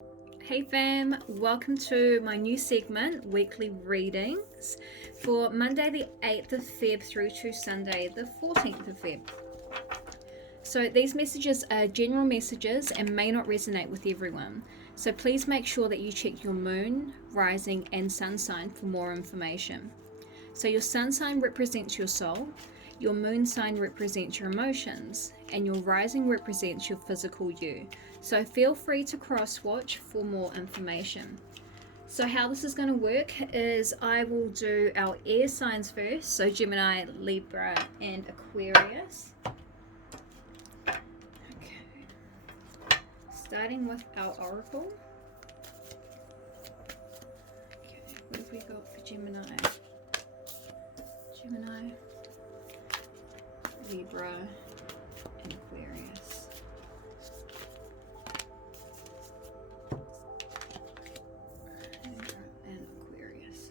Hey fam, welcome to my new segment, weekly readings for Monday the 8th of Feb through to Sunday the 14th of Feb. So these messages are general messages and may not resonate with everyone. So please make sure that you check your moon, rising and sun sign for more information. So your sun sign represents your soul, your moon sign represents your emotions, and your rising represents your physical you. So feel free to cross-watch for more information. So how this is going to work is I will do our air signs first. So Gemini, Libra, and Aquarius. Okay. Starting with our oracle. Okay, what have we got for Gemini? Gemini, Libra, and Aquarius. Libra and Aquarius.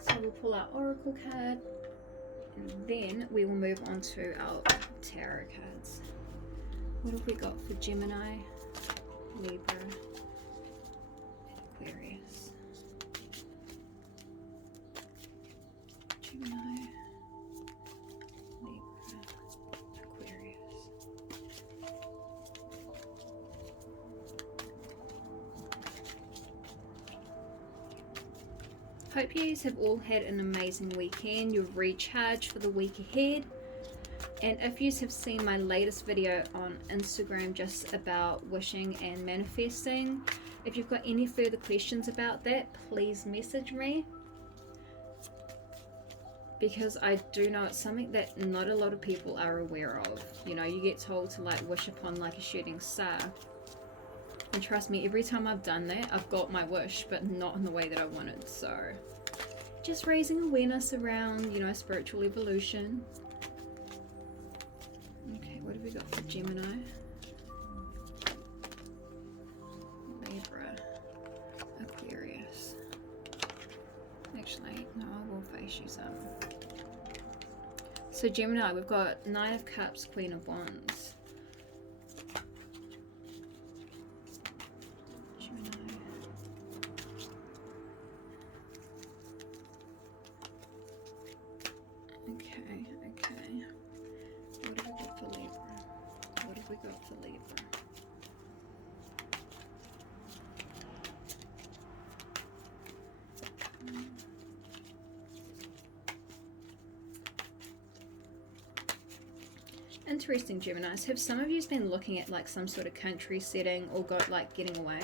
So we'll pull our oracle card, and then we will move on to our tarot cards. What have we got for Gemini, Libra, and Aquarius? Gemini, Libra, Aquarius. Hope you have all had an amazing weekend. You've recharged for the week ahead. And if you have seen my latest video on Instagram just about wishing and manifesting, if you've got any further questions about that, please message me. Because I do know it's something that not a lot of people are aware of. You know, you get told to like wish upon like a shooting star. And trust me, every time I've done that, I've got my wish, but not in the way that I wanted. So just raising awareness around, you know, spiritual evolution. Okay, what have we got for Gemini? Libra, Aquarius. Actually, no, I will face you some. So Gemini, we've got Nine of Cups, Queen of Wands. Gemini. Okay. What have we got for Libra? What have we got for Libra? Interesting, Geminis. Have some of you been looking at like some sort of country setting or got like getting away?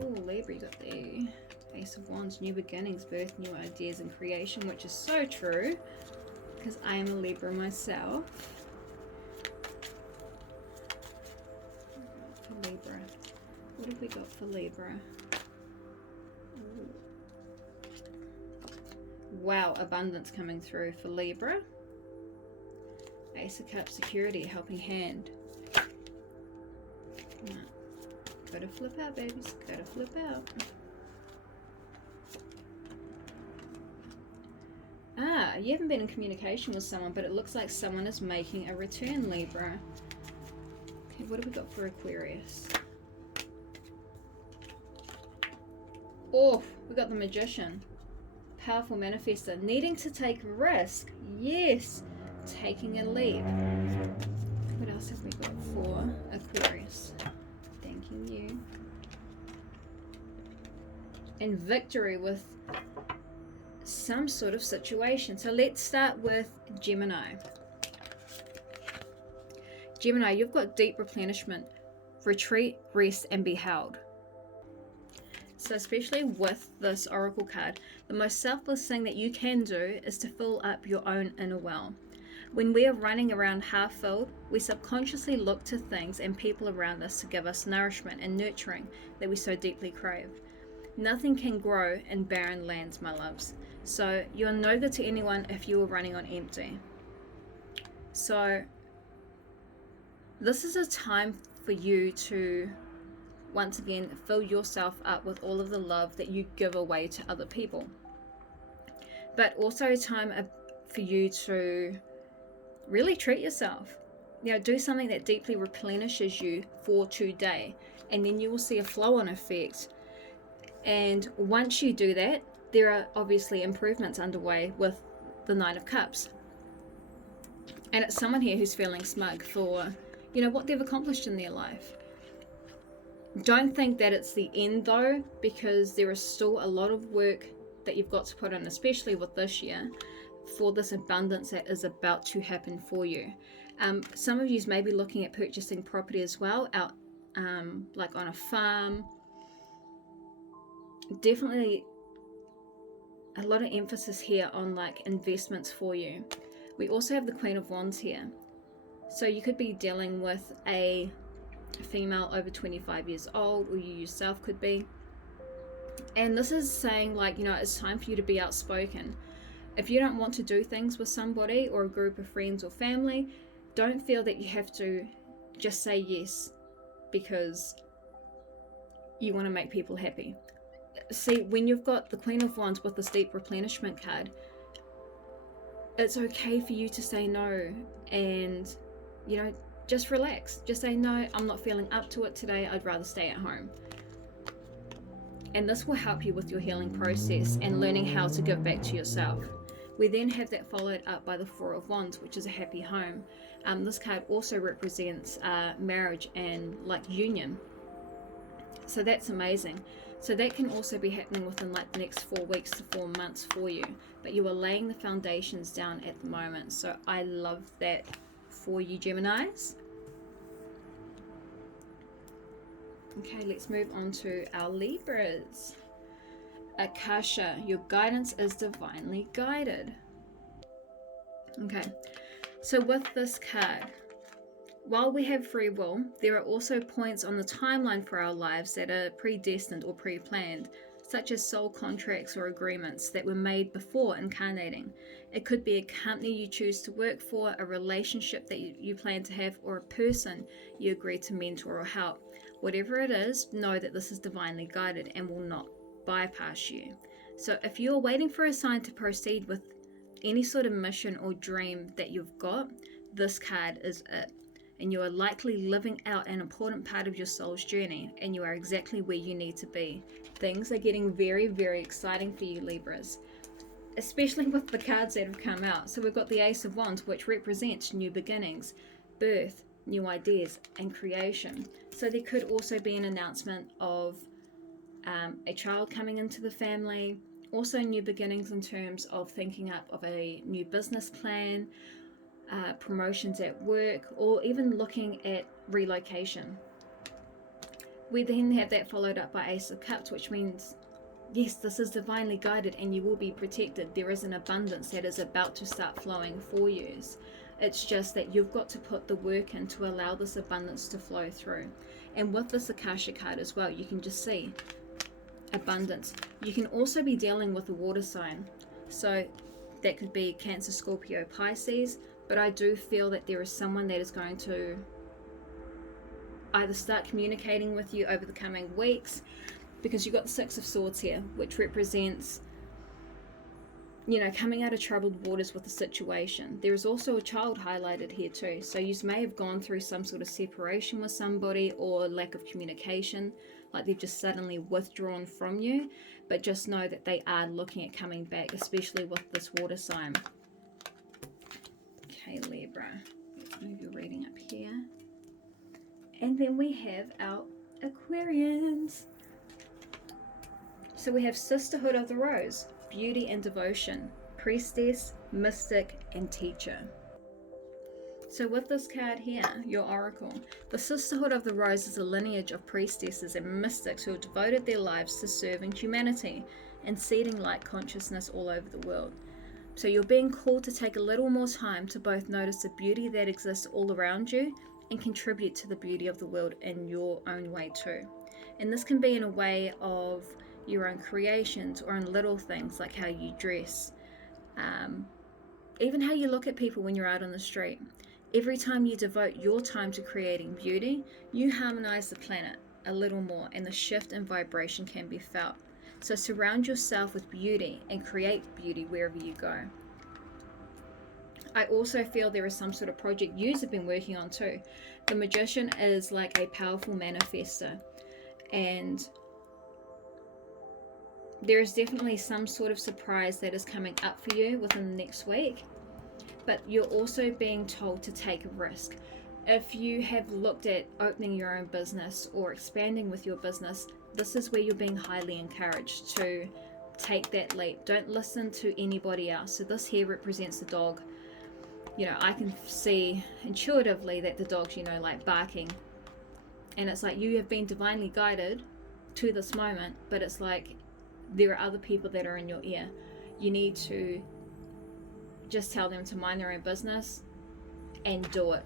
Oh, Libra, you got the Ace of Wands, new beginnings, birth, new ideas and creation, which is so true because I am a Libra myself. For Libra, what have we got for Libra? Ooh. Wow, abundance coming through for Libra. Ace of Cups, security, helping hand. No. Gotta flip out, babies. Gotta flip out. Ah, you haven't been in communication with someone, but it looks like someone is making a return, Libra. Okay, what have we got for Aquarius? Oh, we got the Magician. Powerful manifester. Needing to take risk. Yes. Taking a leap. What else have we got for Aquarius? Thanking you. And victory with some sort of situation. So let's start with Gemini. Gemini, you've got deep replenishment, retreat, rest, and be held. So especially with this oracle card, the most selfless thing that you can do is to fill up your own inner well. When we are running around half filled, we subconsciously look to things and people around us to give us nourishment and nurturing that we so deeply crave. Nothing can grow in barren lands, my loves. So you are no good to anyone if you are running on empty. So this is a time for you to once again fill yourself up with all of the love that you give away to other people. But also a time for you to really treat yourself. do something that deeply replenishes you for today, and then you will see a flow-on effect. And once you do that, there are obviously improvements underway with the Nine of Cups. And it's someone here who's feeling smug for, what they've accomplished in their life. Don't think that it's the end though, because there is still a lot of work that you've got to put in, especially with this year, for this abundance that is about to happen for you. Some of you may be looking at purchasing property as well, out like on a farm. Definitely a lot of emphasis here on like investments for you. We also have the Queen of Wands here. So you could be dealing with a female over 25 years old, or you yourself could be. And this is saying like, it's time for you to be outspoken. If you don't want to do things with somebody or a group of friends or family, don't feel that you have to just say yes because you want to make people happy. See, when you've got the Queen of Wands with this deep replenishment card, it's okay for you to say no and, just relax. Just say, no, I'm not feeling up to it today. I'd rather stay at home. And this will help you with your healing process and learning how to give back to yourself. We then have that followed up by the Four of Wands, which is a happy home. This card also represents marriage and like union. So that's amazing. So that can also be happening within like the next 4 weeks to 4 months for you. But you are laying the foundations down at the moment. So I love that for you, Geminis. Okay, let's move on to our Libras. Akasha, your guidance is divinely guided. Okay, so with this card, while we have free will, there are also points on the timeline for our lives that are predestined or pre-planned, such as soul contracts or agreements that were made before incarnating. It could be a company you choose to work for, a relationship that you plan to have, or a person you agree to mentor or help. Whatever it is, know that this is divinely guided and will not bypass you. So if you're waiting for a sign to proceed with any sort of mission or dream that you've got, this card is it. And you are likely living out an important part of your soul's journey, and you are exactly where you need to be. Things are getting very, very exciting for you, Libras, especially with the cards that have come out. So we've got the Ace of Wands, which represents new beginnings, birth, new ideas, and creation. So there could also be an announcement of a child coming into the family, also new beginnings in terms of thinking up of a new business plan, promotions at work, or even looking at relocation. We then have that followed up by Ace of Cups, which means yes, this is divinely guided and you will be protected. There is an abundance that is about to start flowing for you. It's just that you've got to put the work in to allow this abundance to flow through. And with this Akasha card as well, you can just see abundance. You can also be dealing with a water sign. So that could be Cancer, Scorpio, Pisces. But I do feel that there is someone that is going to either start communicating with you over the coming weeks, because you've got the Six of Swords here, which represents, coming out of troubled waters with the situation. There is also a child highlighted here too. So you may have gone through some sort of separation with somebody or lack of communication, like they've just suddenly withdrawn from you. But just know that they are looking at coming back, especially with this water sign. Okay, Libra, let's move your reading up here. And then we have our Aquarians. So we have Sisterhood of the Rose, beauty and devotion, priestess, mystic, and teacher. So with this card here, your oracle, the Sisterhood of the Rose is a lineage of priestesses and mystics who have devoted their lives to serving humanity and seeding light consciousness all over the world. So you're being called to take a little more time to both notice the beauty that exists all around you and contribute to the beauty of the world in your own way too. And this can be in a way of your own creations or in little things like how you dress, even how you look at people when you're out on the street. Every time you devote your time to creating beauty, you harmonize the planet a little more, and the shift in vibration can be felt. So surround yourself with beauty and create beauty wherever you go. I also feel there is some sort of project you have been working on too. The Magician is like a powerful manifester, and there is definitely some sort of surprise that is coming up for you within the next week, but you're also being told to take a risk. If you have looked at opening your own business or expanding with your business, this is where you're being highly encouraged to take that leap. Don't listen to anybody else. So this here represents the dog. You know, I can see intuitively that the dog's, you know, like barking. And it's like you have been divinely guided to this moment, but it's like there are other people that are in your ear. You need to just tell them to mind their own business and do it,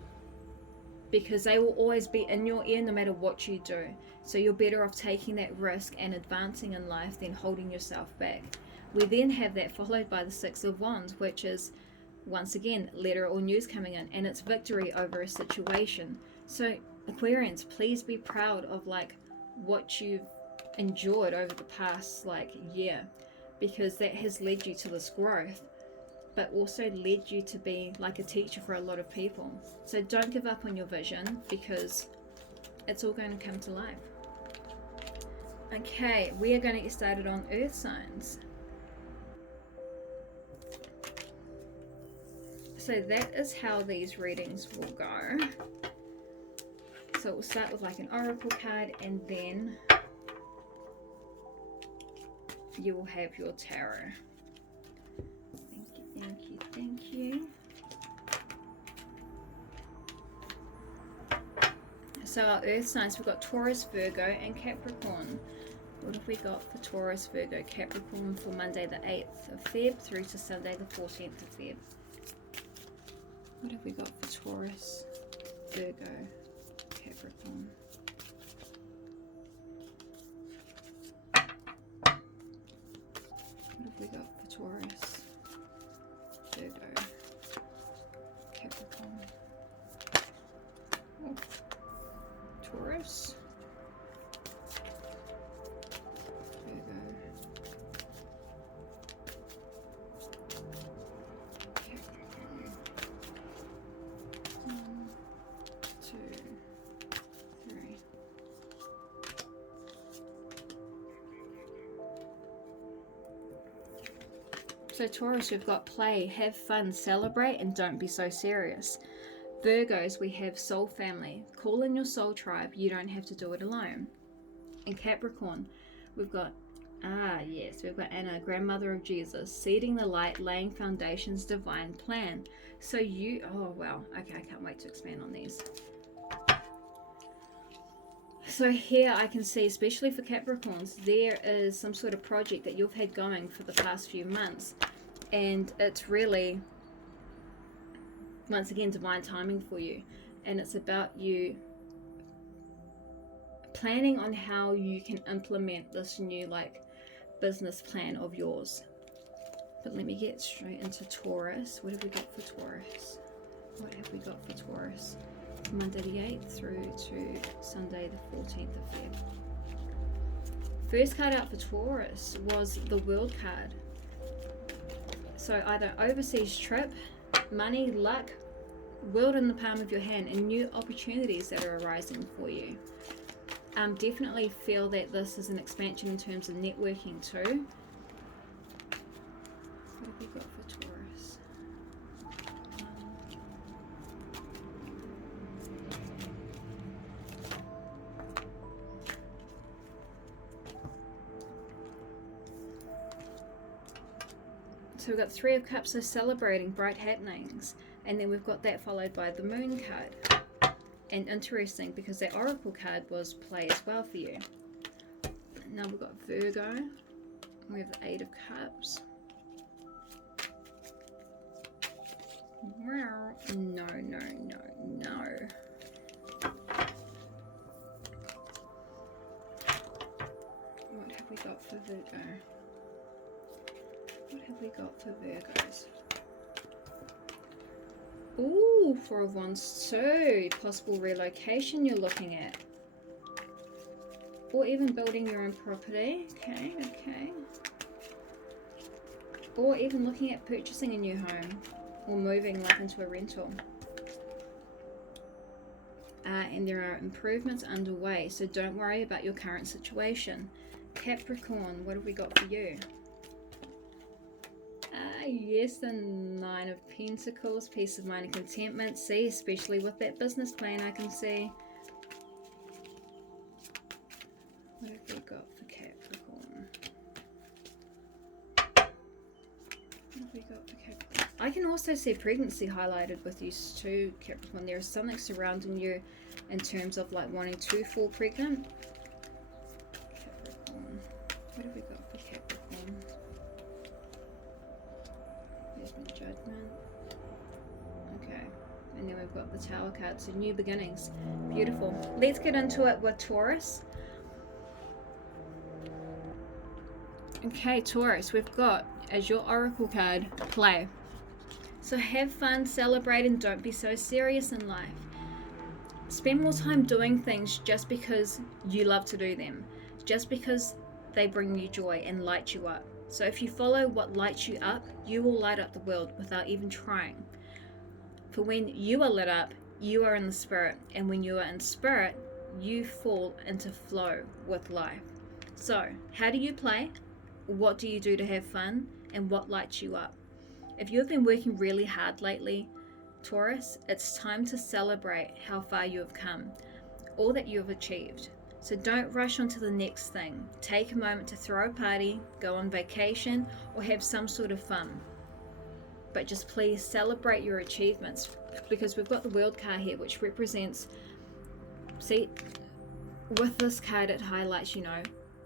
because they will always be in your ear no matter what you do. So you're better off taking that risk and advancing in life than holding yourself back. We then have that followed by the Six of Wands, which is once again letter or news coming in, and it's victory over a situation. So Aquarians, please be proud of like what you've endured over the past like year, because that has led you to this growth, but also led you to be like a teacher for a lot of people. So don't give up on your vision, because it's all going to come to life. Okay, we are going to get started on earth signs. So that is how these readings will go. So we'll start with like an oracle card, and then you will have your tarot. Thank you, thank you. So our earth signs, we've got Taurus, Virgo, and Capricorn. What have we got for Taurus, Virgo, Capricorn for Monday the 8th of Feb through to Sunday the 14th of Feb? What have we got for Taurus, Virgo, Capricorn? What have we got for Taurus, Virgo, Capricorn? Oh. Taurus, Virgo, Capricorn. 1, 2, 3. So Taurus, we've got play, have fun, celebrate, and don't be so serious. Virgos, we have soul family. Call in your soul tribe. You don't have to do it alone. And Capricorn, we've got, we've got Anna, grandmother of Jesus, seeding the light, laying foundations, divine plan. So you, oh wow, okay, I can't wait to expand on these. So here I can see, especially for Capricorns, there is some sort of project that you've had going for the past few months, and it's really, once again, divine timing for you. And it's about you planning on how you can implement this new like business plan of yours. But let me get straight into Taurus. What have we got for Taurus? What have we got for Taurus? Monday the 8th through to Sunday the 14th of Feb. First card out for Taurus was the World card. So either overseas trip, money, luck, world in the palm of your hand, and new opportunities that are arising for you. Definitely feel that this is an expansion in terms of networking too. What have we got for Taurus? So we've got Three of Cups, so celebrating bright happenings. And then we've got that followed by the Moon card. And interesting, because that Oracle card was play as well for you. Now we've got Virgo. We have the Eight of Cups. No. What have we got for Virgo? What have we got for Virgos? Ooh, Four of Wands too. Possible relocation you're looking at. Or even building your own property. Okay. Or even looking at purchasing a new home. or moving like into a rental. And there are improvements underway, so don't worry about your current situation. Capricorn, what have we got for you? Yes, the 9 of Pentacles, peace of mind and contentment. See, especially with that business plan, I can see. What have we got for Capricorn? What have we got for Capricorn? I can also see pregnancy highlighted with you too, Capricorn. There is something surrounding you in terms of like wanting to fall pregnant. Capricorn. What have we got for Capricorn? There's my Judgment. Okay. And then we've got the Tower card, so new beginnings. Beautiful. Let's get into it with Taurus. Okay, Taurus, we've got as your oracle card, play. So have fun, celebrate, and don't be so serious in life. Spend more time doing things just because you love to do them, just because they bring you joy and light you up. So if you follow what lights you up, you will light up the world without even trying. For when you are lit up, you are in the spirit, and when you are in spirit, you fall into flow with life. So how do you play? What do you do to have fun? And what lights you up? If you have been working really hard lately, Taurus, it's time to celebrate how far you have come, all that you have achieved. So don't rush on to the next thing. Take a moment to throw a party, go on vacation, or have some sort of fun. But just please celebrate your achievements, because we've got the World card here, which represents, see, with this card it highlights, you know,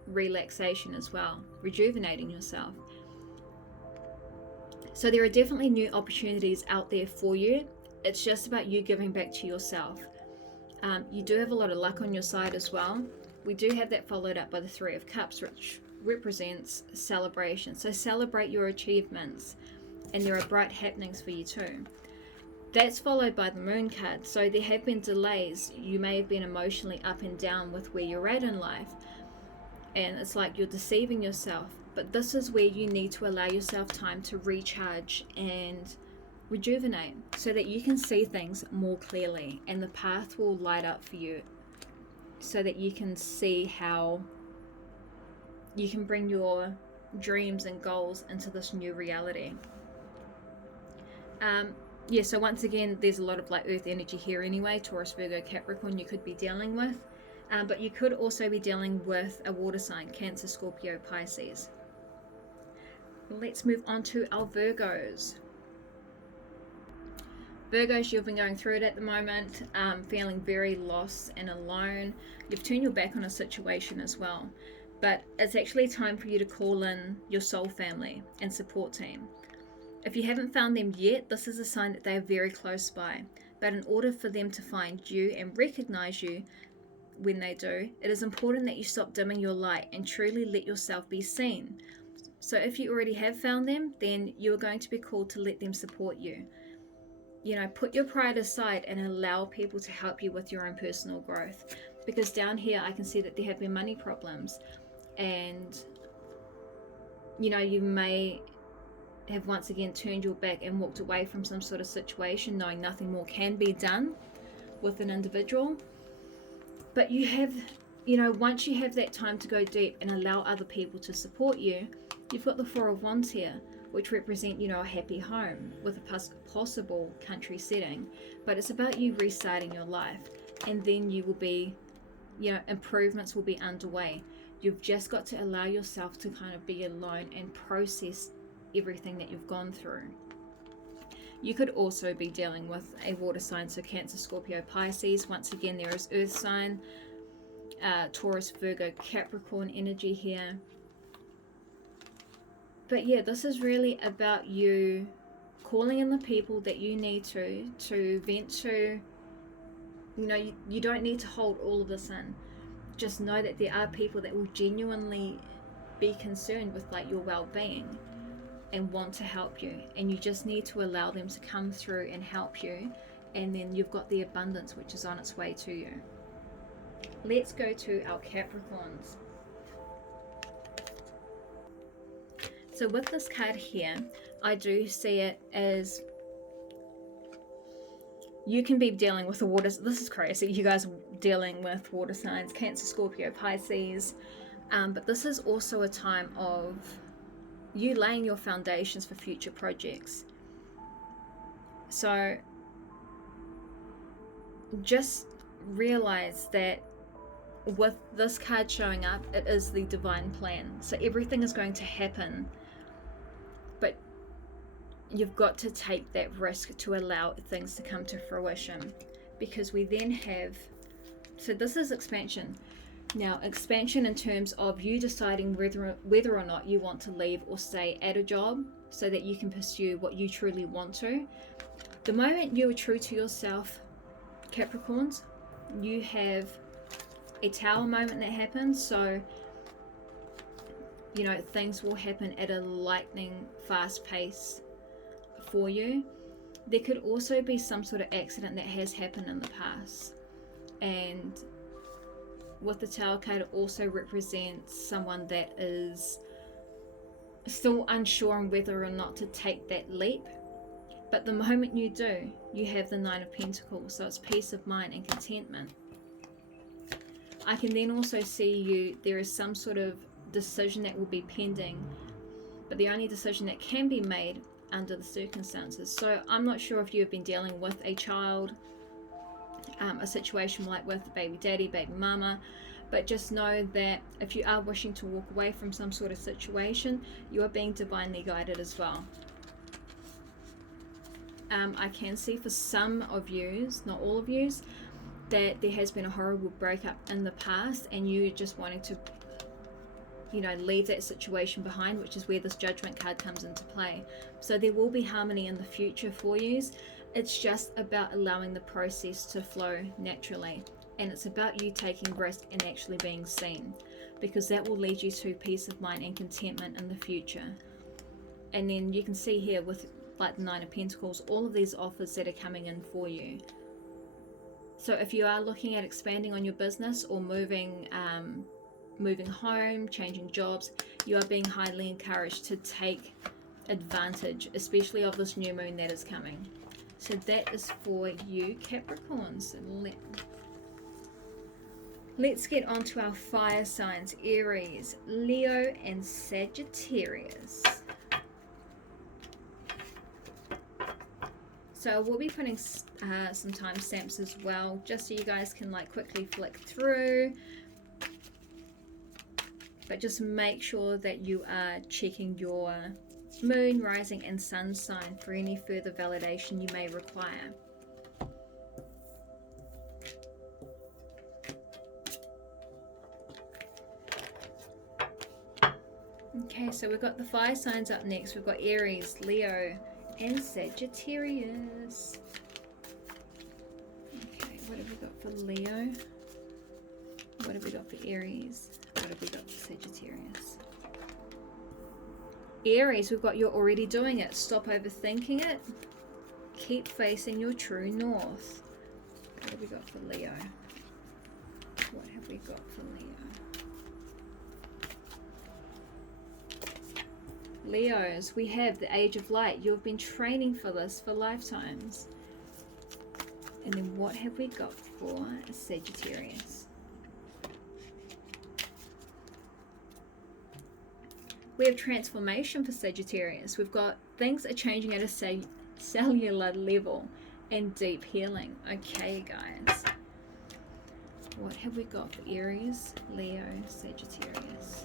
relaxation as well, rejuvenating yourself. So there are definitely new opportunities out there for you. It's just about you giving back to yourself. You do have a lot of luck on your side as well. We do have that followed up by the 3 of Cups, which represents celebration. So celebrate your achievements, and there are bright happenings for you too. That's followed by the Moon card. So there have been delays. You may have been emotionally up and down with where you're at in life, and it's like you're deceiving yourself. But this is where you need to allow yourself time to recharge and rejuvenate, so that you can see things more clearly and the path will light up for you, so that you can see how you can bring your dreams and goals into this new reality. Yeah, so once again, there's a lot of like earth energy here anyway. Taurus, Virgo, Capricorn you could be dealing with, but you could also be dealing with a water sign, Cancer, Scorpio, Pisces. Let's move on to our Virgos. Virgos, you've been going through it at the moment, feeling very lost and alone. You've turned your back on a situation as well, but it's actually time for you to call in your soul family and support team. If you haven't found them yet, this is a sign that they are very close by, but in order for them to find you and recognize you when they do, it is important that you stop dimming your light and truly let yourself be seen. So if you already have found them, then you are going to be called to let them support you. You know, put your pride aside and allow people to help you with your own personal growth. Because down here, I can see that there have been money problems. And, you know, you may have once again turned your back and walked away from some sort of situation, knowing nothing more can be done with an individual. But you have, you know, once you have that time to go deep and allow other people to support you, you've got the 4 of Wands here, which represent, you know, a happy home with a possible country setting. But it's about you restarting your life, and then you will be, you know, improvements will be underway. You've just got to allow yourself to kind of be alone and process everything that you've gone through. You could also be dealing with a water sign, so Cancer, Scorpio, Pisces. Once again, there is earth sign, Taurus, Virgo, Capricorn energy here. But yeah, this is really about you calling in the people that you need to vent to. You know, you don't need to hold all of this in. Just know that there are people that will genuinely be concerned with like your well-being and want to help you, and you just need to allow them to come through and help you, and then you've got the abundance which is on its way to you. Let's go to our Capricorns. So with this card here, I do see it as you can be dealing with the water. This is crazy. You guys are dealing with water signs, Cancer, Scorpio, Pisces. But this is also a time of you laying your foundations for future projects. So just realize that with this card showing up, it is the divine plan. So everything is going to happen, but you've got to take that risk to allow things to come to fruition, because we then have, so this is expansion. Now, expansion in terms of you deciding whether or not you want to leave or stay at a job so that you can pursue what you truly want to. The moment you are true to yourself, Capricorns, you have a Tower moment that happens. So, you know, things will happen at a lightning fast pace for you. There could also be some sort of accident that has happened in the past, and with the Tower card, it also represents someone that is still unsure on whether or not to take that leap. But the moment you do, you have the Nine of Pentacles, so it's peace of mind and contentment. I can then also see there is some sort of decision that will be pending, but the only decision that can be made under the circumstances. So I'm not sure if you have been dealing with a child, a situation like with baby daddy, baby mama, but just know that if you are wishing to walk away from some sort of situation, you are being divinely guided as well. I can see for some of yous, not all of yous, that there has been a horrible breakup in the past and you just wanting to, you know, leave that situation behind, which is where this Judgment card comes into play. So there will be harmony in the future for yous. It's just about allowing the process to flow naturally, and it's about you taking risk and actually being seen, because that will lead you to peace of mind and contentment in the future. And then you can see here with like the Nine of Pentacles, all of these offers that are coming in for you. So if you are looking at expanding on your business or moving home, changing jobs, you are being highly encouraged to take advantage, especially of this new moon that is coming. So that is for you, Capricorns. Let's get on to our fire signs, Aries, Leo, and Sagittarius. So we'll be putting some timestamps as well, just so you guys can like quickly flick through. But just make sure that you are checking your moon, rising, and sun sign for any further validation you may require. Okay, so we've got the fire signs up next. We've got Aries, Leo, and Sagittarius. Okay, what have we got for Leo? What have we got for Aries? What have we got for Sagittarius? Aries, we've got you're already doing it. Stop overthinking it. Keep facing your true north. What have we got for Leo? What have we got for Leo? Leos, we have the Age of Light. You've been training for this for lifetimes. And then what have we got for Sagittarius? We have transformation for Sagittarius. We've got things are changing at a cellular level and deep healing. Okay, guys. What have we got for Aries, Leo, Sagittarius?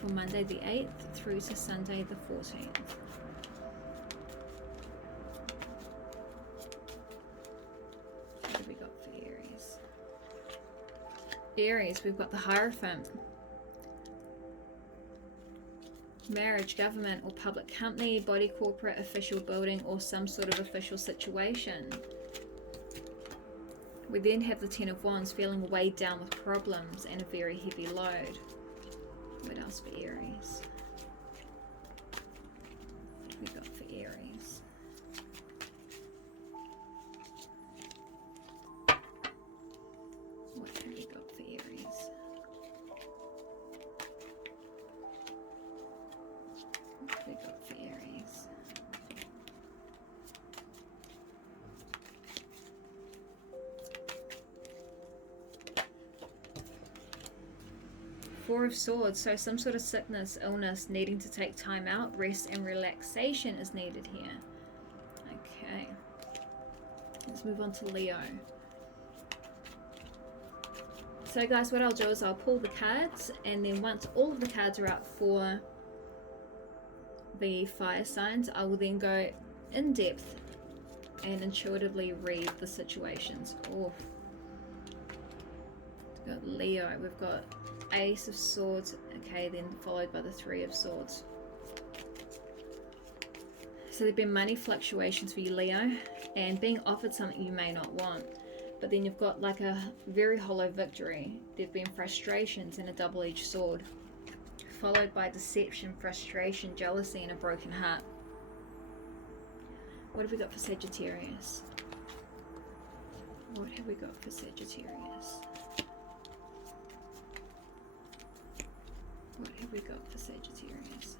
For Monday the 8th through to Sunday the 14th. What have we got for Aries? Aries, we've got the Hierophant. Marriage, government or public company, body, corporate, official building, or some sort of official situation. We then have the Ten of Wands, feeling weighed down with problems and a very heavy load. What else for Aries? What have we got for Aries? What have we got for Aries? What have we got for Aries? Four of Swords, so some sort of sickness, illness, needing to take time out, rest and relaxation is needed here. Okay, let's move on to Leo. So guys, what I'll do is I'll pull the cards, and then once all of the cards are out for the fire signs, I will then go in depth and intuitively read the situations. Oh, we've got Leo, we've got Ace of Swords, okay, then followed by the Three of Swords. So there've been money fluctuations for you, Leo, and being offered something you may not want. But then you've got like a very hollow victory. There've been frustrations and a double-edged sword, followed by deception, frustration, jealousy, and a broken heart. What have we got for Sagittarius? What have we got for Sagittarius? What have we got for Sagittarius?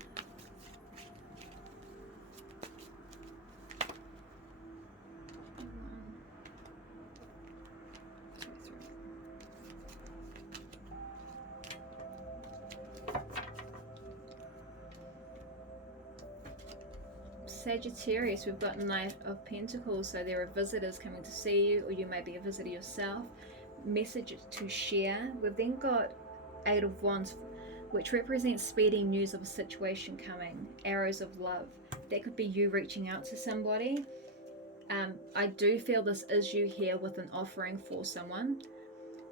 Sagittarius, we've got Knight of Pentacles, so there are visitors coming to see you, or you may be a visitor yourself. Message to share. We've then got Eight of Wands, which represents speeding news of a situation coming. Arrows of love. That could be you reaching out to somebody. I do feel this is you here with an offering for someone.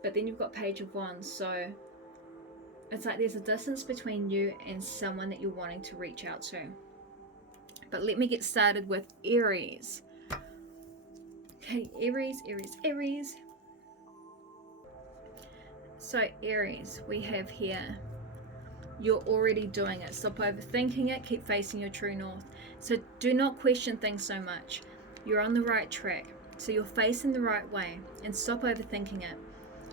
But then you've got Page of Wands, so it's like there's a distance between you and someone that you're wanting to reach out to. But let me get started with Aries. Okay, Aries. So Aries, we have here, you're already doing it. Stop overthinking it. Keep facing your true north. So do not question things so much. You're on the right track. So you're facing the right way. And stop overthinking it.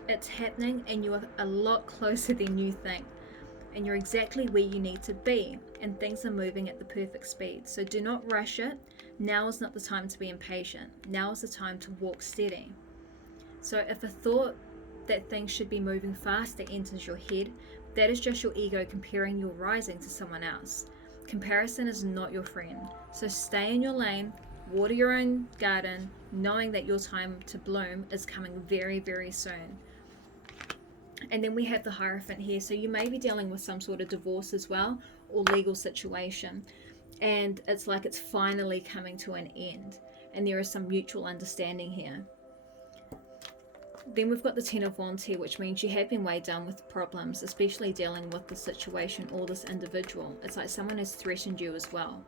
It's happening, and you are a lot closer than you think. And you're exactly where you need to be, and things are moving at the perfect speed. So do not rush it. Now is not the time to be impatient. Now is the time to walk steady. So if a thought that things should be moving faster enters your head, that is just your ego comparing your rising to someone else. Comparison is not your friend. So stay in your lane, water your own garden, knowing that your time to bloom is coming very, very soon. And then we have the Hierophant here. So you may be dealing with some sort of divorce as well, or legal situation. And it's like it's finally coming to an end. And there is some mutual understanding here. Then we've got the Ten of Wands here, which means you have been weighed down with problems, especially dealing with the situation or this individual. It's like someone has threatened you as well.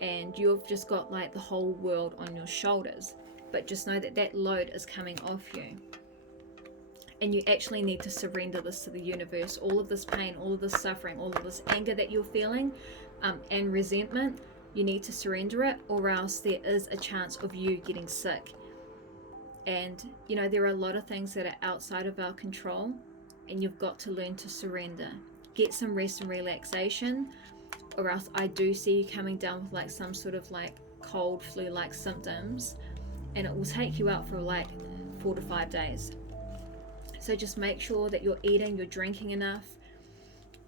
And you've just got like the whole world on your shoulders. But just know that that load is coming off you. And you actually need to surrender this to the universe. All of this pain, all of this suffering, all of this anger that you're feeling, and resentment, you need to surrender it, or else there is a chance of you getting sick. And you know, there are a lot of things that are outside of our control, and you've got to learn to surrender. Get some rest and relaxation, or else I do see you coming down with like some sort of like cold, flu-like symptoms, and it will take you out for like 4 to 5 days. So just make sure that you're eating, you're drinking enough,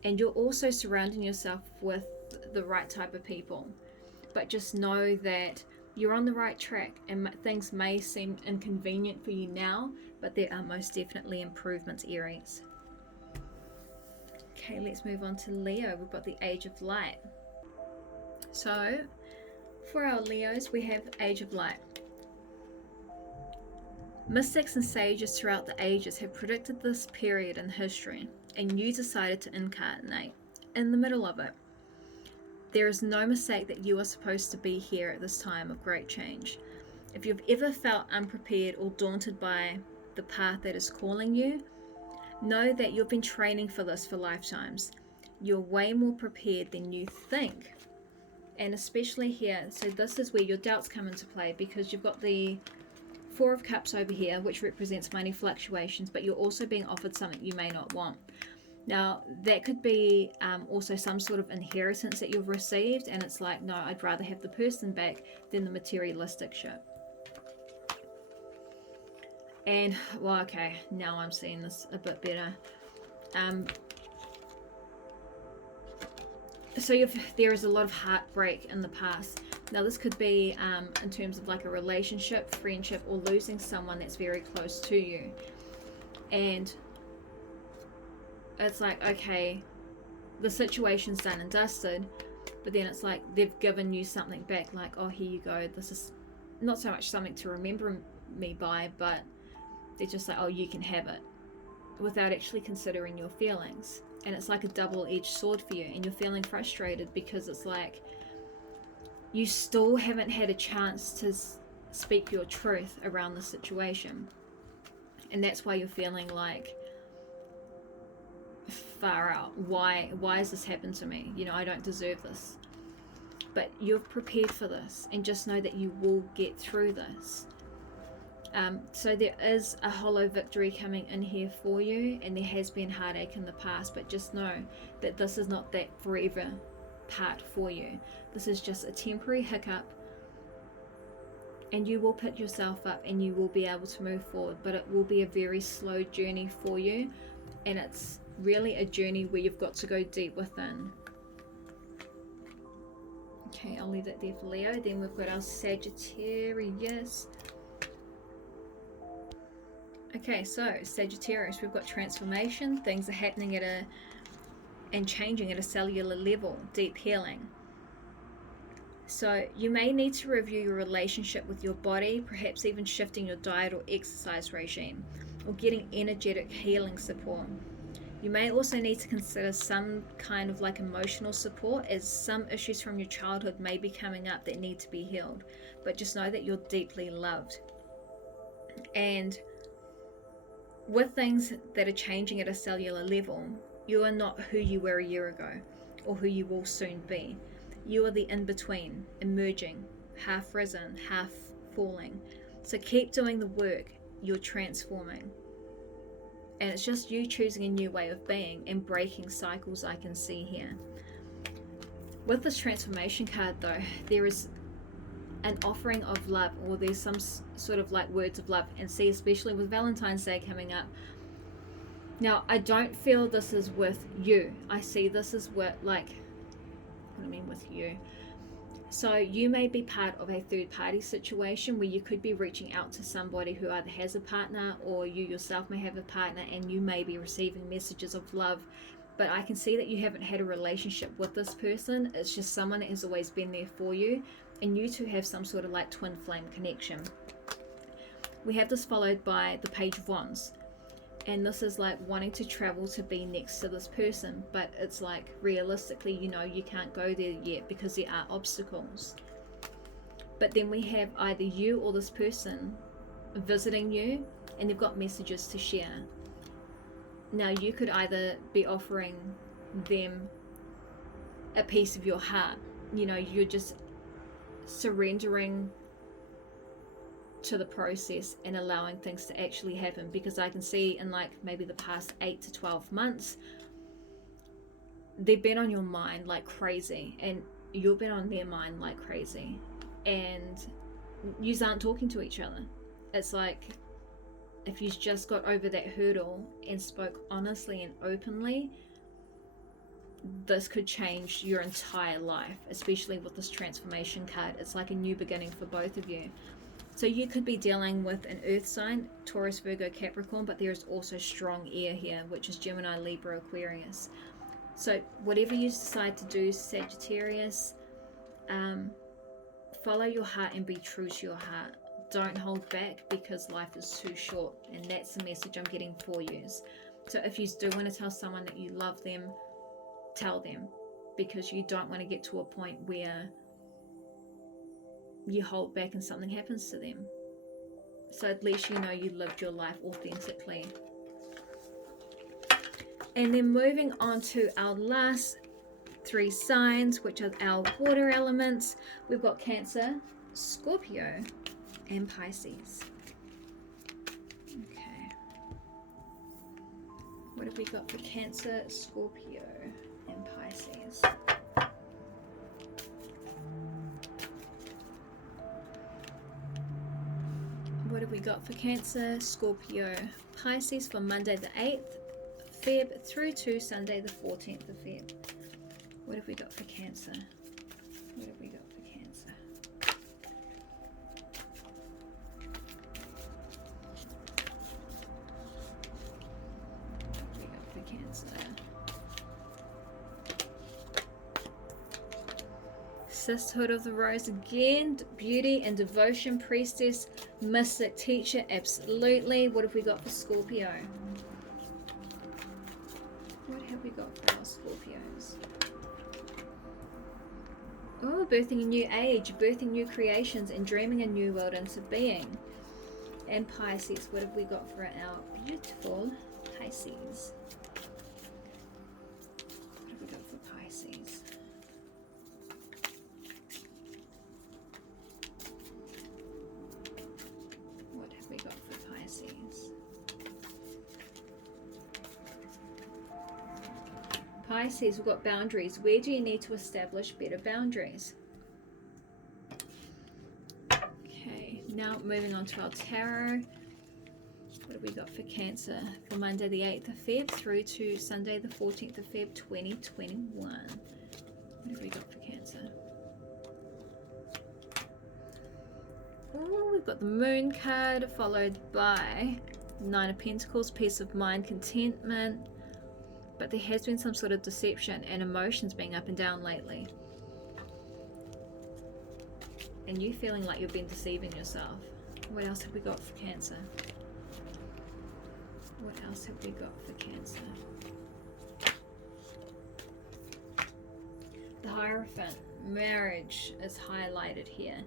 and you're also surrounding yourself with the right type of people. But just know that you're on the right track, and things may seem inconvenient for you now, but there are most definitely improvements, Aries. Okay, let's move on to Leo. We've got the Age of Light. So for our Leos, we have Age of Light. Mystics and sages throughout the ages have predicted this period in history, and you decided to incarnate in the middle of it. There is no mistake that you are supposed to be here at this time of great change. If you've ever felt unprepared or daunted by the path that is calling you, know that you've been training for this for lifetimes. You're way more prepared than you think. And especially here, so this is where your doubts come into play, because you've got the Four of Cups over here, which represents money fluctuations, but you're also being offered something you may not want. Now, that could be also some sort of inheritance that you've received, and it's like, no, I'd rather have the person back than the materialistic shit. And, well, okay, now I'm seeing this a bit better. So there is a lot of heartbreak in the past. Now this could be in terms of like a relationship, friendship, or losing someone that's very close to you. And it's like, okay, the situation's done and dusted, but then it's like they've given you something back, like, oh, here you go, this is not so much something to remember me by, but they're just like, oh, you can have it, without actually considering your feelings. And it's like a double-edged sword for you, and you're feeling frustrated because it's like you still haven't had a chance to speak your truth around the situation, and that's why you're feeling like, far out, why has this happened to me? You know, I don't deserve this. But you've prepared for this, and just know that you will get through this. So there is a hollow victory coming in here for you, and there has been heartache in the past, but just know that this is not that forever part for you. This is just a temporary hiccup, and you will pick yourself up and you will be able to move forward, but it will be a very slow journey for you, and it's really a journey where you've got to go deep within. Okay, I'll leave that there for Leo. Then we've got our Sagittarius. Okay, so Sagittarius, we've got transformation. Things are happening and changing at a cellular level, deep healing. So you may need to review your relationship with your body, perhaps even shifting your diet or exercise regime, or getting energetic healing support. You may also need to consider some kind of like emotional support, as some issues from your childhood may be coming up that need to be healed. But just know that you're deeply loved. And with things that are changing at a cellular level, you are not who you were a year ago or who you will soon be. You are the in-between, emerging, half risen, half falling. So keep doing the work. You're transforming. And it's just you choosing a new way of being and breaking cycles, I can see here. With this transformation card though, there is an offering of love, or there's some sort of like words of love. And see, especially with Valentine's Day coming up. Now, I don't feel this is with you. I see this is with like, what I mean with you. So you may be part of a third party situation where you could be reaching out to somebody who either has a partner, or you yourself may have a partner, and you may be receiving messages of love. But I can see that you haven't had a relationship with this person. It's just someone that has always been there for you, and you two have some sort of like twin flame connection. We have this followed by the Page of Wands. And this is like wanting to travel to be next to this person, but it's like realistically, you know, you can't go there yet because there are obstacles. But then we have either you or this person visiting you, and they've got messages to share. Now you could either be offering them a piece of your heart, you know, you're just surrendering to the process and allowing things to actually happen, because I can see in like maybe the past 8 to 12 months they've been on your mind like crazy, and you've been on their mind like crazy, and you aren't talking to each other. It's like if you just got over that hurdle and spoke honestly and openly, this could change your entire life, especially with this transformation card. It's like a new beginning for both of you. So you could be dealing with an earth sign, Taurus, Virgo, Capricorn, but there is also strong air here, which is Gemini, Libra, Aquarius. So whatever you decide to do, Sagittarius, follow your heart and be true to your heart. Don't hold back, because life is too short, and that's the message I'm getting for you. So if you do want to tell someone that you love them, tell them, because you don't want to get to a point where you hold back and something happens to them. So at least you know you lived your life authentically. And then moving on to our last 3 signs, which are our water elements. We've got Cancer, Scorpio, and Pisces. Okay. What have we got for Cancer, Scorpio, and Pisces? What have we got for Cancer, Scorpio, Pisces for Monday the 8th Feb through to Sunday the 14th of Feb? What have we got for Cancer? What have we got for Cancer? What have we got for Cancer? Sisterhood of the Rose again. Beauty and devotion, priestess, mystic, teacher, absolutely. What have we got for Scorpio? What have we got for our Scorpios? Oh, birthing a new age, birthing new creations, and dreaming a new world into being. And Pisces, what have we got for our beautiful Pisces? What have we got for Pisces? What have we got for Pisces? Pisces, we've got boundaries. Where do you need to establish better boundaries? Okay, now moving on to our tarot. What have we got for Cancer for Monday the 8th of Feb through to Sunday the 14th of Feb 2021? What have we got for Cancer? Oh, we've got the Moon card followed by Nine of Pentacles, peace of mind, contentment. But there has been some sort of deception and emotions being up and down lately. And you feeling like you've been deceiving yourself. What else have we got for Cancer? What else have we got for Cancer? The Hierophant, marriage is highlighted here.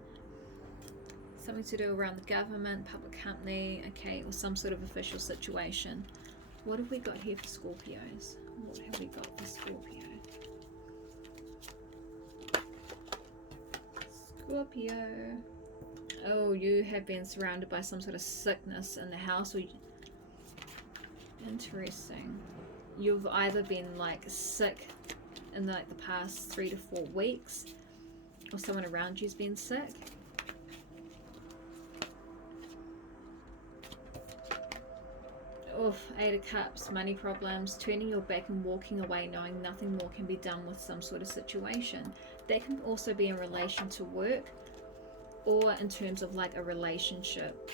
Something to do around the government, public company, okay, or some sort of official situation. What have we got here for Scorpios? What have we got for Scorpio? Scorpio. Oh, you have been surrounded by some sort of sickness in the house. Or interesting. You've either been like sick in like the past 3 to 4 weeks, or someone around you's been sick. Oof, 8 of Cups, money problems, turning your back and walking away knowing nothing more can be done with some sort of situation. That can also be in relation to work or in terms of like a relationship.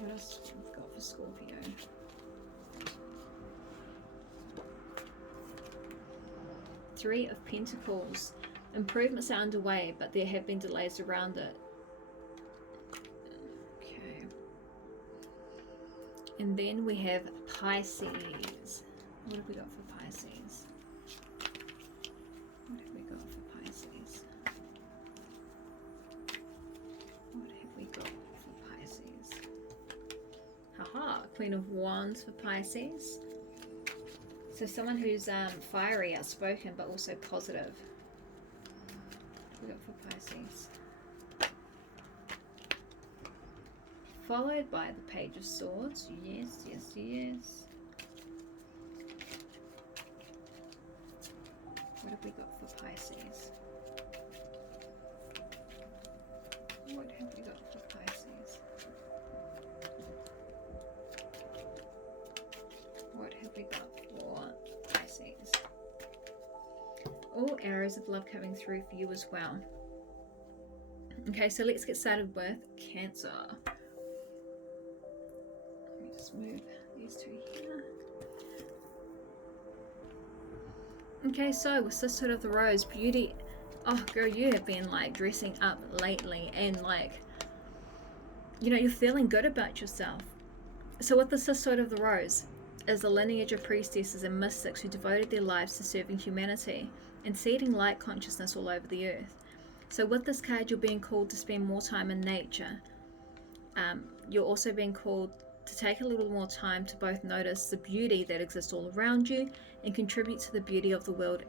What else have we got for Scorpio? Three of Pentacles. Improvements are underway, but there have been delays around it. And then we have Pisces. What have we got for Pisces? What have we got for Pisces? What have we got for Pisces? Haha, Queen of Wands for Pisces. So someone who's fiery, outspoken, but also positive. What have we got for Pisces? Followed by the Page of Swords. Yes, yes, yes. What have we got for Pisces? What have we got for Pisces? What have we got for Pisces? All arrows of love coming through for you as well. Okay, so let's get started with Cancer. Move these two here. Okay, so with Sisterhood of the Rose, beauty. Oh girl, you have been like dressing up lately, and like, you know, you're feeling good about yourself. So with the Sisterhood of the Rose is a lineage of priestesses and mystics who devoted their lives to serving humanity and seeding light consciousness all over the earth. So with this card, you're being called to spend more time in nature. You're also being called to take a little more time to both notice the beauty that exists all around you and contribute to the beauty of the world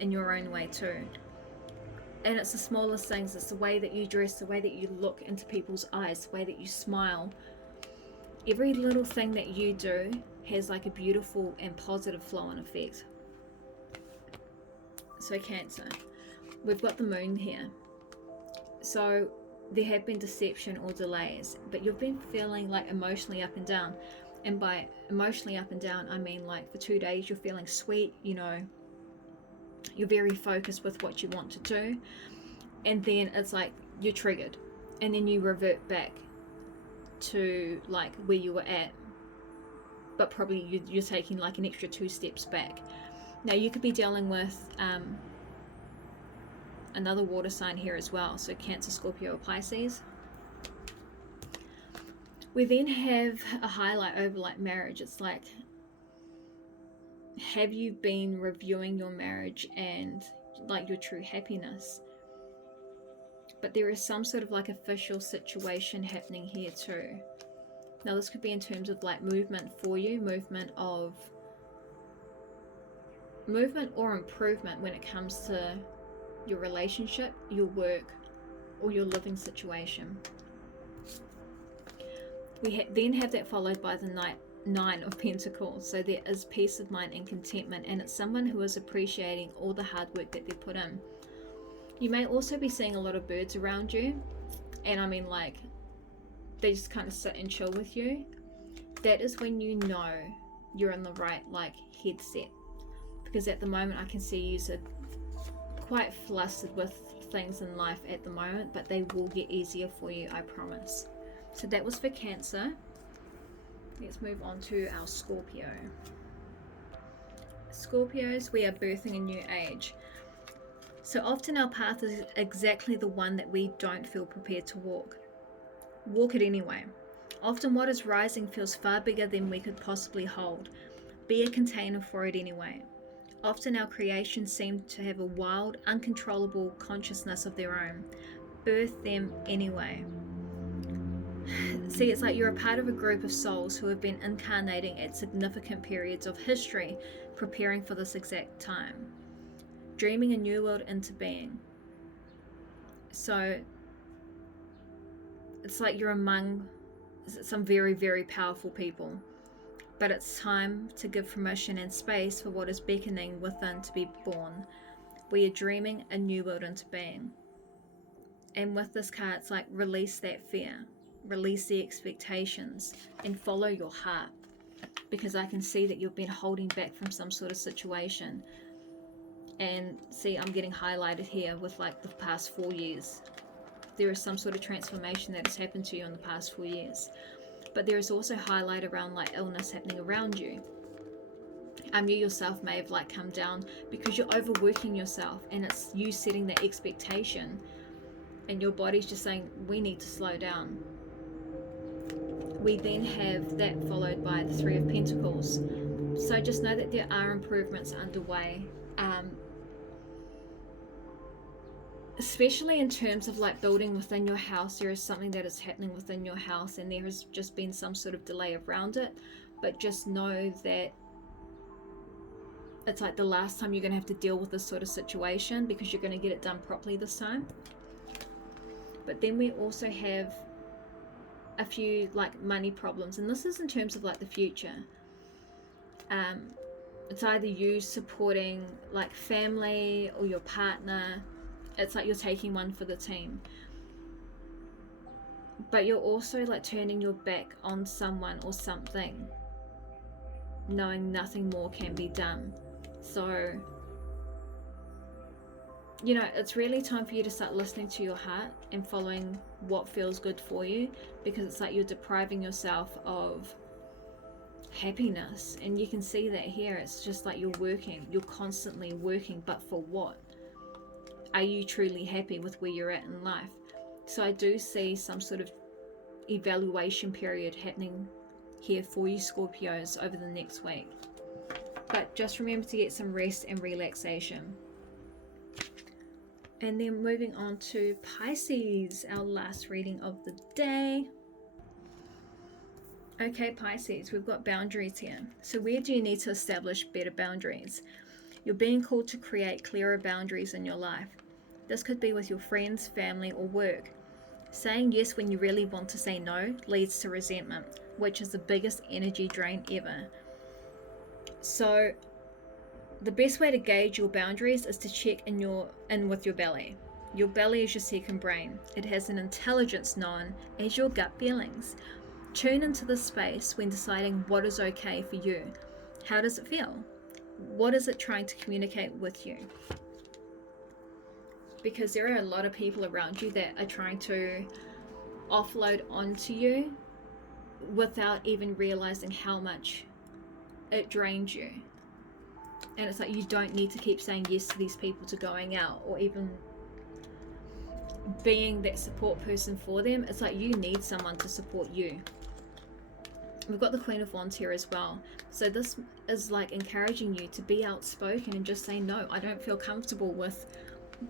in your own way too. And it's the smallest things. It's the way that you dress, the way that you look into people's eyes, the way that you smile. Every little thing that you do has like a beautiful and positive flow-on effect. So Cancer, we've got the Moon here. So there have been deception or delays, but you've been feeling like emotionally up and down. And by emotionally up and down, I mean like for 2 days you're feeling sweet, you know, You're very focused with what you want to do, and then it's like you're triggered, and then you revert back to like where you were at, but probably you're taking like an extra 2 steps back. Now you could be dealing with another water sign here as well, so Cancer, Scorpio, or Pisces. We then have a highlight over like marriage. It's like, have you been reviewing your marriage and like your true happiness? But there is some sort of like official situation happening here too. Now this could be in terms of like movement for you, movement or improvement when it comes to your relationship, your work, or your living situation. We then have that followed by the Nine of Pentacles. So there is peace of mind and contentment, and it's someone who is appreciating all the hard work that they put in. You may also be seeing a lot of birds around you, and I mean like they just kind of sit and chill with you. That is when you know you're in the right like headset, because at the moment I can see you are quite flustered with things in life at the moment, but they will get easier for you, I promise. So that was for Cancer. Let's move on to our Scorpio. Scorpios, we are birthing a new age. So often our path is exactly the one that we don't feel prepared to walk. Walk it anyway. Often what is rising feels far bigger than we could possibly hold. Be a container for it anyway. Often our creations seem to have a wild, uncontrollable consciousness of their own. Birth them anyway. See, it's like you're a part of a group of souls who have been incarnating at significant periods of history, preparing for this exact time. Dreaming a new world into being. So it's like you're among some very, very powerful people. But it's time to give permission and space for what is beckoning within to be born. We are dreaming a new world into being. And with this card, it's like release that fear. Release the expectations and follow your heart. Because I can see that you've been holding back from some sort of situation. And see, I'm getting highlighted here with like the past 4 years. There is some sort of transformation that has happened to you in the past 4 years. But there is also highlight around like illness happening around you. You yourself may have like come down because you're overworking yourself, and it's you setting the expectation, and your body's just saying, we need to slow down. We then have that followed by the Three of Pentacles. So just know that there are improvements underway. Especially in terms of like building within your house, there is something that is happening within your house, and there has just been some sort of delay around it. But just know that it's like the last time you're going to have to deal with this sort of situation, because you're going to get it done properly this time. But then we also have a few like money problems, and this is in terms of like the future. It's either you supporting like family or your partner. It's like you're taking one for the team, but you're also like turning your back on someone or something, knowing nothing more can be done. So you know, it's really time for you to start listening to your heart and following what feels good for you, because it's like you're depriving yourself of happiness. And you can see that here. It's just like you're constantly working, but for what? Are you truly happy with where you're at in life? So I do see some sort of evaluation period happening here for you Scorpios over the next week. But just remember to get some rest and relaxation. And then moving on to Pisces, our last reading of the day. Okay, Pisces, we've got boundaries here. So where do you need to establish better boundaries? You're being called to create clearer boundaries in your life. This could be with your friends, family, or work. Saying yes when you really want to say no leads to resentment, which is the biggest energy drain ever. So the best way to gauge your boundaries is to check in with your belly. Your belly is your second brain. It has an intelligence known as your gut feelings. Tune into this space when deciding what is okay for you. How does it feel? What is it trying to communicate with you? Because there are a lot of people around you that are trying to offload onto you without even realizing how much it drains you. And it's like, you don't need to keep saying yes to these people, to going out, or even being that support person for them. It's like, you need someone to support you. We've got the Queen of Wands here as well. So this is like encouraging you to be outspoken and just say, no, I don't feel comfortable with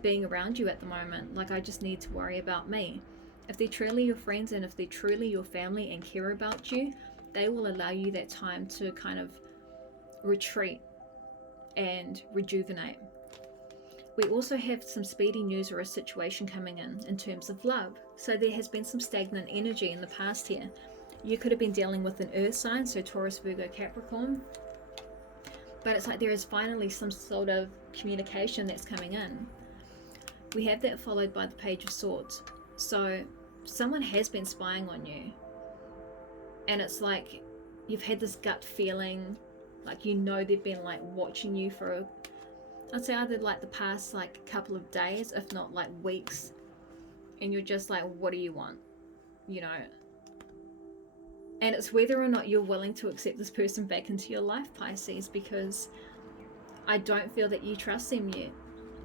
being around you at the moment. Like, I just need to worry about me. If they're truly your friends and if they're truly your family and care about you, they will allow you that time to kind of retreat and rejuvenate. We also have some speedy news or a situation coming in terms of love. So there has been some stagnant energy in the past here. You could have been dealing with an earth sign, so Taurus, Virgo, Capricorn. But it's like there is finally some sort of communication that's coming in. We have that followed by the Page of Swords. So someone has been spying on you. And it's like you've had this gut feeling, like you know they've been like watching you for, I'd say either like the past like couple of days, if not like weeks. And you're just like, what do you want? You know? And it's whether or not you're willing to accept this person back into your life, Pisces, because I don't feel that you trust them yet.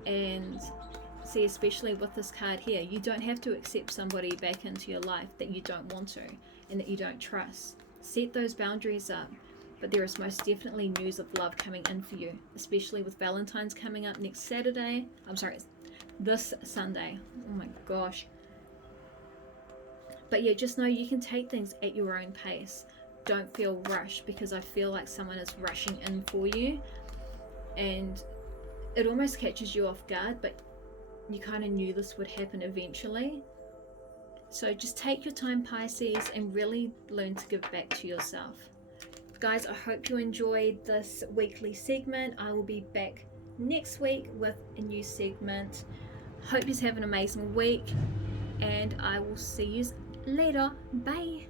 And see, especially with this card here, you don't have to accept somebody back into your life that you don't want to and that you don't trust. Set those boundaries up. But there is most definitely news of love coming in for you, especially with Valentine's coming up next Saturday. This Sunday. Oh my gosh. But yeah, just know you can take things at your own pace. Don't feel rushed, because I feel like someone is rushing in for you. And it almost catches you off guard, but you kind of knew this would happen eventually. So just take your time, Pisces, and really learn to give back to yourself. Guys, I hope you enjoyed this weekly segment. I will be back next week with a new segment. Hope you have an amazing week, and I will see you later. Bye.